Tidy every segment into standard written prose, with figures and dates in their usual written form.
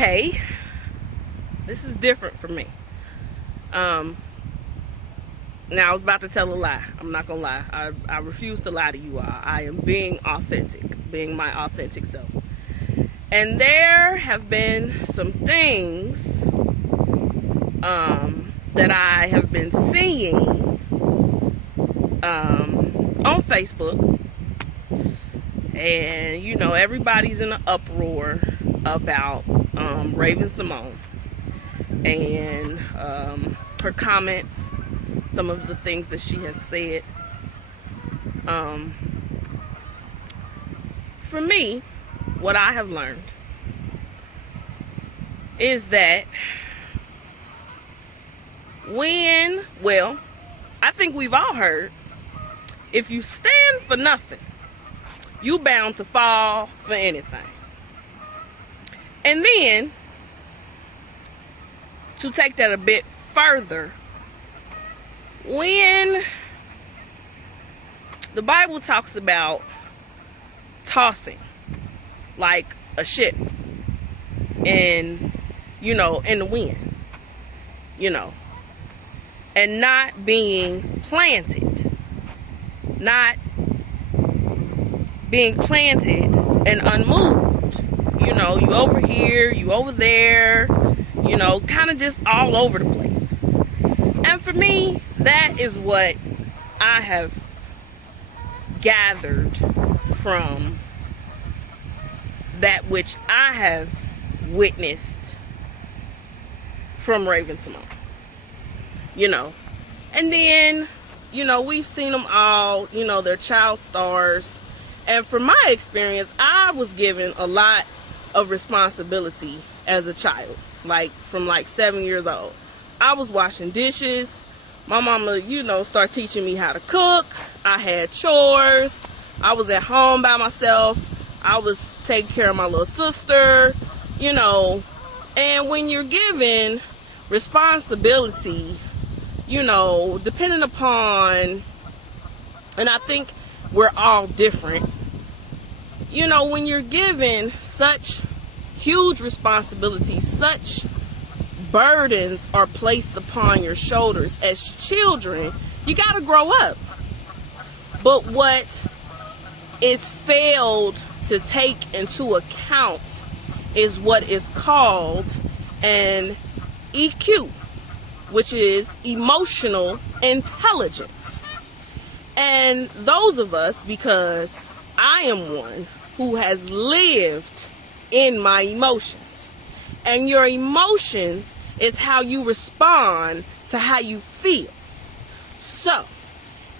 okay, this is different for me. Now, I was about to tell a lie. I'm not gonna lie. I refuse to lie to you all. I am being authentic, being my authentic self. And there have been some things that I have been seeing on Facebook. And, you know, everybody's in an uproar about Raven-Symoné and her comments, some of the things that she has said. For me, what I have learned is that I think we've all heard, if you stand for nothing, you bound to fall for anything. And then, to take that a bit further, when the Bible talks about tossing like a ship and, you know, in the wind, you know, and not being planted, and unmoved. You know, you over here, you over there, you know, kind of just all over the place. And for me, that is what I have gathered from that which I have witnessed from Raven-Symoné. You know, and then, you know, we've seen them all, you know, they're child stars. And from my experience, I was given a lot of responsibility as a child, like from like 7 years old. I was washing dishes. My mama, you know, started teaching me how to cook. I had chores. I was at home by myself. I was taking care of my little sister, you know. And when you're given responsibility, you know, depending upon, and I think we're all different, you know, when you're given such huge responsibilities, such burdens are placed upon your shoulders as children, you got to grow up. But what is failed to take into account is what is called an EQ, which is emotional intelligence. And those of us, because I am one who has lived in my emotions, and your emotions is how you respond to how you feel. So,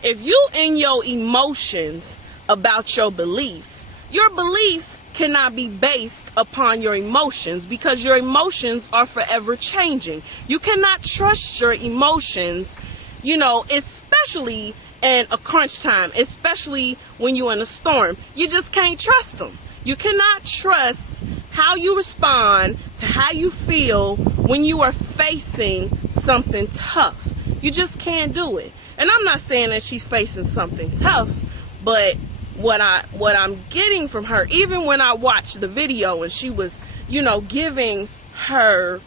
if you in your emotions about your beliefs cannot be based upon your emotions, because your emotions are forever changing. You cannot trust your emotions, you know, especially in a crunch time, especially when you're in a storm. You just can't trust them. You cannot trust how you respond to how you feel when you are facing something tough. You just can't do it. And I'm not saying that she's facing something tough, but what I'm getting from her, even when I watched the video and she was, you know, giving her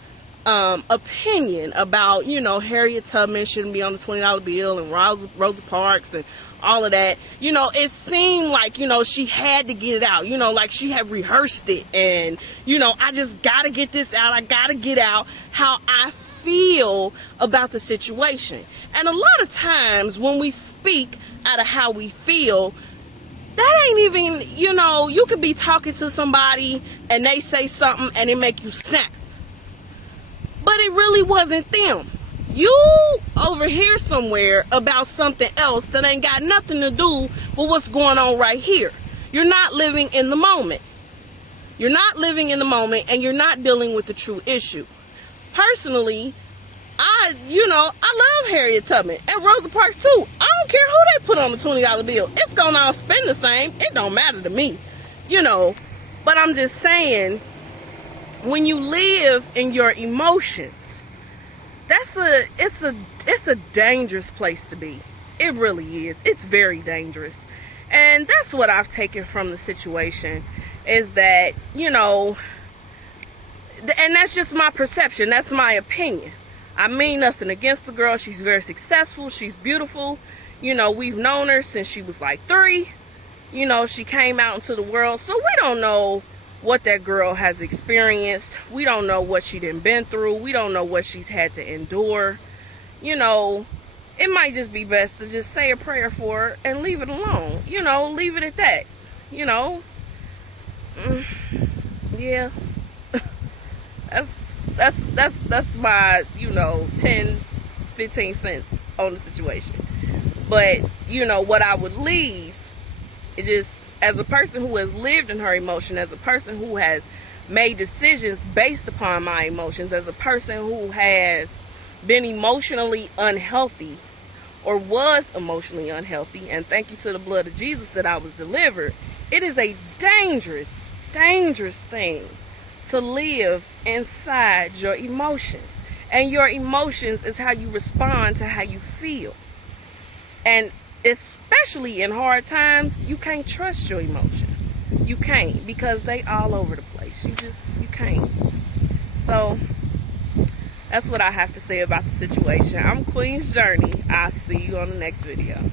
opinion about, you know, Harriet Tubman shouldn't be on the $20 bill and Rosa Parks and all of that, you know, it seemed like, you know, she had to get it out, you know, like she had rehearsed it, and, you know, I just gotta get this out. I gotta get out how I feel about the situation. And a lot of times when we speak out of how we feel, that ain't even, you know, you could be talking to somebody and they say something and it make you snap. But it really wasn't them. You over here somewhere about something else that ain't got nothing to do with what's going on right here. You're not living in the moment. You're not living in the moment, and you're not dealing with the true issue. Personally, I love Harriet Tubman and Rosa Parks too. I don't care who they put on the $20 bill. It's gonna all spend the same. It don't matter to me, you know. But I'm just saying, when you live in your emotions, it's a dangerous place to be. It really is. It's very dangerous. And that's what I've taken from the situation, is that, you know, and that's just my perception. That's my opinion. I mean nothing against the girl. She's very successful. She's beautiful. You know, we've known her since she was like 3. You know, she came out into the world. So we don't know what that girl has experienced. We don't know what she done been through. We don't know what she's had to endure. You know, it might just be best to just say a prayer for her and leave it alone. You know, leave it at that. You know, yeah. That's my, you know, 10, 15 cents on the situation. But, you know, what I would leave is just, as a person who has lived in her emotion, as a person who has made decisions based upon my emotions, as a person who has been emotionally unhealthy or was emotionally unhealthy, and thank you to the blood of Jesus that I was delivered, it is a dangerous, dangerous thing to live inside your emotions. And your emotions is how you respond to how you feel. And especially in hard times, you can't trust your emotions. You can't, because they all over the place. You can't. So that's what I have to say about the situation. I'm Queen's Journey. I'll see you on the next video.